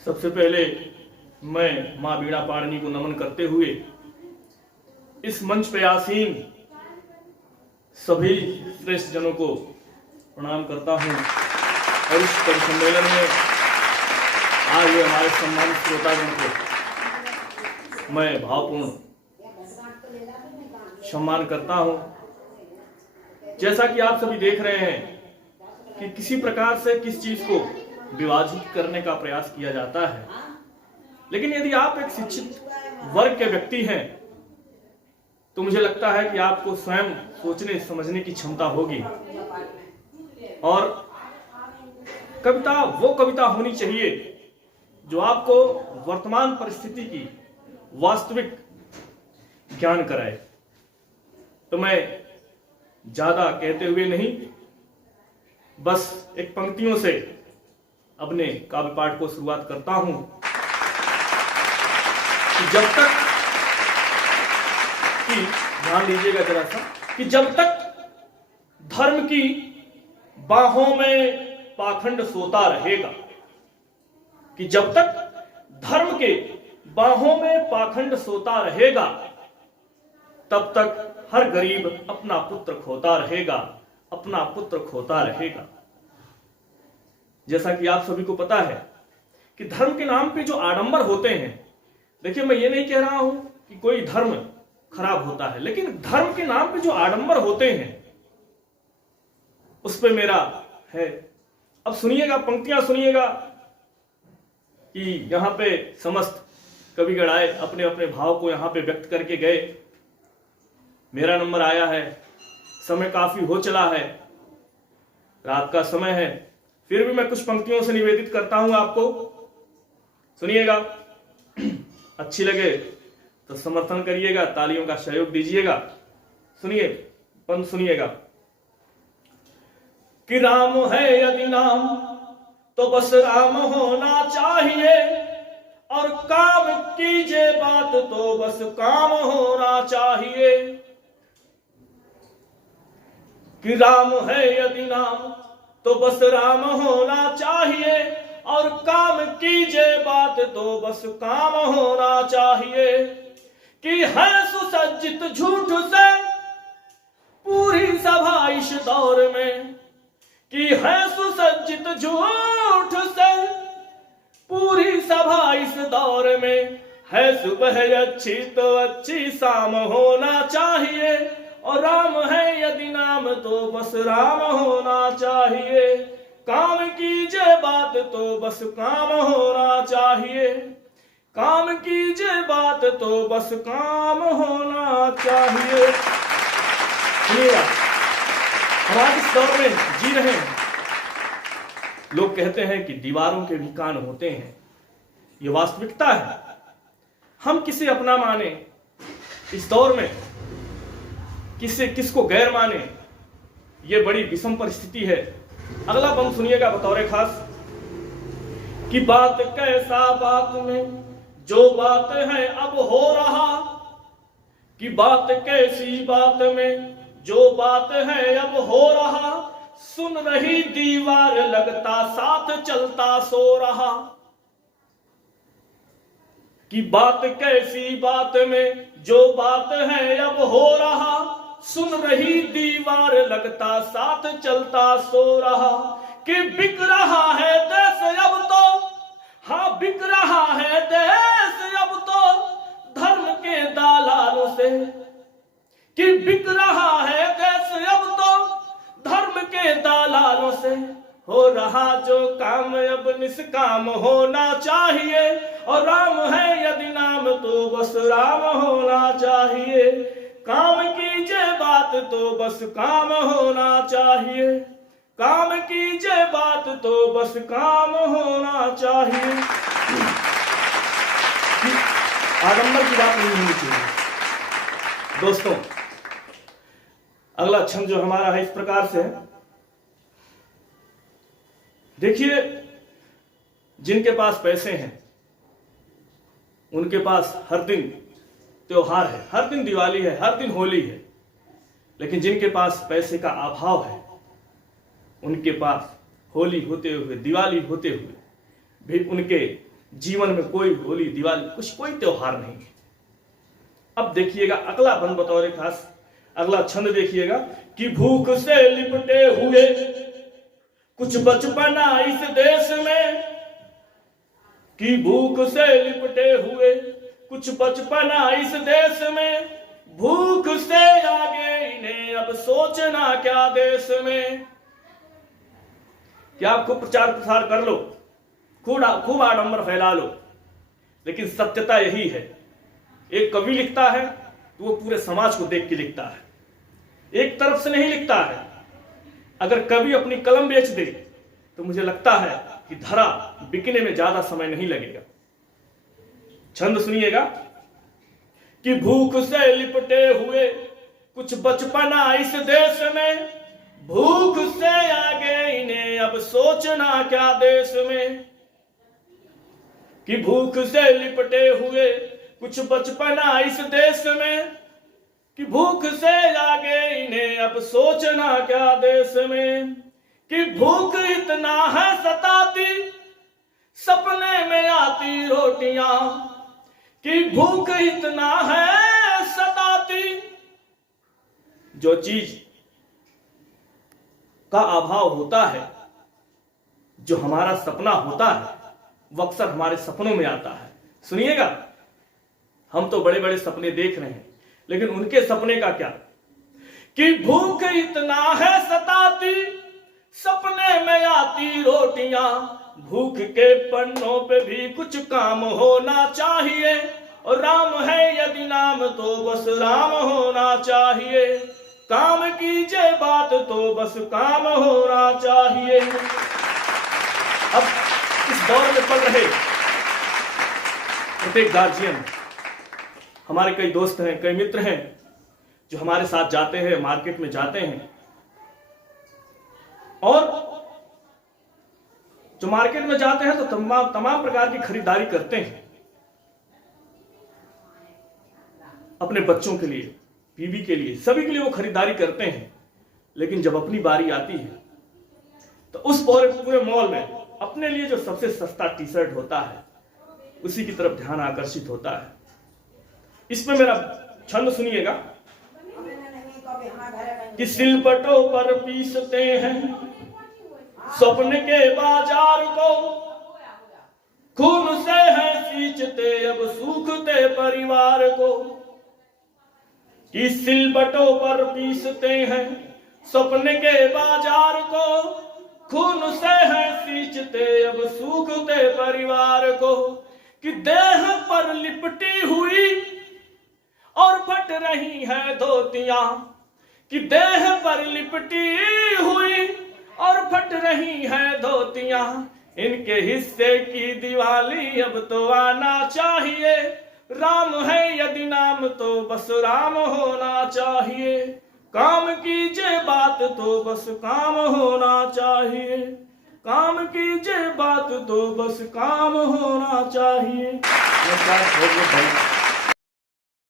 सबसे पहले मैं माँ बीणा पाणिनी को नमन करते हुए इस मंच पे आसीन सभी श्रेष्ठ जनों को प्रणाम करता हूँ और इस कवि सम्मेलन में आए हुए हमारे सम्मानित श्रोतागण को मैं भावपूर्ण सम्मान करता हूँ। जैसा कि आप सभी देख रहे हैं कि किसी प्रकार से किस चीज को विभाजित करने का प्रयास किया जाता है, लेकिन यदि आप एक शिक्षित वर्ग के व्यक्ति हैं तो मुझे लगता है कि आपको स्वयं सोचने समझने की क्षमता होगी और कविता वो कविता होनी चाहिए जो आपको वर्तमान परिस्थिति की वास्तविक ज्ञान कराए। तो मैं ज्यादा कहते हुए नहीं, बस एक पंक्तियों से अपने काव्य पाठ को शुरुआत करता हूं कि जब तक कि ध्यान दीजिएगा जरा सा कि जब तक धर्म की बाहों में पाखंड सोता रहेगा, कि जब तक धर्म के बाहों में पाखंड सोता रहेगा तब तक हर गरीब अपना पुत्र खोता रहेगा, अपना पुत्र खोता रहेगा। जैसा कि आप सभी को पता है कि धर्म के नाम पे जो आडंबर होते हैं, देखिए मैं ये नहीं कह रहा हूं कि कोई धर्म खराब होता है, लेकिन धर्म के नाम पे जो आडंबर होते हैं उस पे मेरा है। अब सुनिएगा, पंक्तियां सुनिएगा कि यहां पे समस्त कविगण आए, अपने अपने भाव को यहां पे व्यक्त करके गए। मेरा नंबर आया है, समय काफी हो चला है, रात का समय है, फिर भी मैं कुछ पंक्तियों से निवेदित करता हूं आपको। सुनिएगा, अच्छी लगे तो समर्थन करिएगा, तालियों का सहयोग दीजिएगा। सुनिए, पंत सुनिएगा कि राम है यदि नाम तो बस राम होना चाहिए, और काम कीजिए बात तो बस काम होना चाहिए। कि राम है यदि नाम तो बस राम होना चाहिए, और काम कीजिए बात तो बस काम होना चाहिए। कि है सुसज्जित झूठ से पूरी सभा इस दौर में, कि है सुसज्जित झूठ से पूरी सभा इस दौर में, है सुबह अच्छी तो अच्छी शाम होना चाहिए, और राम है यदि नाम तो बस राम होना चाहिए। काम कीजिए बात तो बस काम होना चाहिए, काम कीजिए बात तो बस काम होना चाहिए। हम आज इस दौर में जी रहे हैं। लोग कहते हैं कि दीवारों के भी कान होते हैं, ये वास्तविकता है। हम किसे अपना माने इस दौर में, किसको गैर माने, ये बड़ी विषम परिस्थिति है। अगला पंक्ति सुनिएगा बतौर खास कि बात कैसा बात में जो बात है अब हो रहा, कि बात कैसी बात में जो बात है अब हो रहा, सुन रही दीवार लगता साथ चलता सो रहा। कि बात कैसी बात में जो बात है अब हो रहा, सुन रही दीवार लगता साथ चलता सो रहा। कि बिक रहा है देश अब तो, हाँ बिक रहा है देश अब तो धर्म के दालालों से। कि बिक रहा है देश अब तो धर्म के दालालों से, हो रहा जो काम अब निष्काम होना चाहिए, और राम है यदि नाम तो बस राम होना चाहिए। काम कीजिए बात तो बस काम होना चाहिए, काम कीजिए बात तो बस काम होना चाहिए। आडंबर की बात नहीं होनी चाहिए। दोस्तों, अगला छंद जो हमारा है इस प्रकार से है। देखिए, जिनके पास पैसे हैं उनके पास हर दिन त्योहार है, हर दिन दिवाली है, हर दिन होली है। लेकिन जिनके पास पैसे का अभाव है उनके पास होली होते हुए, दिवाली होते हुए भी उनके जीवन में कोई होली दिवाली कुछ कोई त्योहार नहीं है। अब देखिएगा अगला बंद बतौर खास अगला छंद देखिएगा कि भूख से लिपटे हुए कुछ बचपना इस देश में, कि भूख से लिपटे हुए कुछ बचपना इस देश में, भूख से आगे इन्हें अब सोचना क्या देश में। क्या आप खूब प्रचार प्रसार कर लो, खूब आडंबर फैला लो, लेकिन सत्यता यही है। एक कवि लिखता है तो वो पूरे समाज को देख के लिखता है, एक तरफ से नहीं लिखता है। अगर कवि अपनी कलम बेच दे तो मुझे लगता है कि धरा बिकने में ज्यादा समय नहीं लगेगा। छंद सुनिएगा कि भूख से लिपटे हुए कुछ बचपना इस देश में, भूख से आगे इन्हें अब सोचना क्या देश में। कि भूख से लिपटे हुए कुछ बचपना इस देश में, कि भूख से आगे इन्हें अब सोचना क्या देश में। कि भूख इतना है सताती सपने में आती रोटियां, कि भूख इतना है सताती। जो चीज का अभाव होता है, जो हमारा सपना होता है, वो अक्सर हमारे सपनों में आता है। सुनिएगा, हम तो बड़े बड़े सपने देख रहे हैं, लेकिन उनके सपने का क्या। कि भूख इतना है सताती सपने में आती रोटियां, भूख के पन्नों पे भी कुछ काम होना चाहिए, और राम है यदि नाम तो बस राम होना चाहिए। काम कीजिए बात तो बस काम होना चाहिए। अब इस दौर में पढ़ रहे प्रत्येक गार्जियन, हमारे कई दोस्त हैं, कई मित्र हैं जो हमारे साथ जाते हैं, मार्केट में जाते हैं, और जो मार्केट में जाते हैं तो तमाम प्रकार की खरीदारी करते हैं अपने बच्चों के लिए, बीवी के लिए, सभी के लिए वो खरीदारी करते हैं। लेकिन जब अपनी बारी आती है तो उस पूरे मॉल में अपने लिए जो सबसे सस्ता टी शर्ट होता है उसी की तरफ ध्यान आकर्षित होता है। इसमें मेरा छंद सुनिएगा कि सिलबटों पर पीसते हैं स्वप्न के बाजार को, खून से है सींचते अब सूखते परिवार को। कि सिलबटों पर पीसते हैं स्वप्न के बाजार को, खून से है सींचते अब सूखते परिवार को। कि देह पर लिपटी हुई और फट रही है धोतियां, कि देह पर लिपटी हुई और फट रही है धोतियां, इनके हिस्से की दिवाली अब तो आना चाहिए। राम है यदि नाम तो बस राम होना चाहिए। काम कीजिए बात तो बस काम होना चाहिए। काम कीजिए बात तो बस काम होना चाहिए।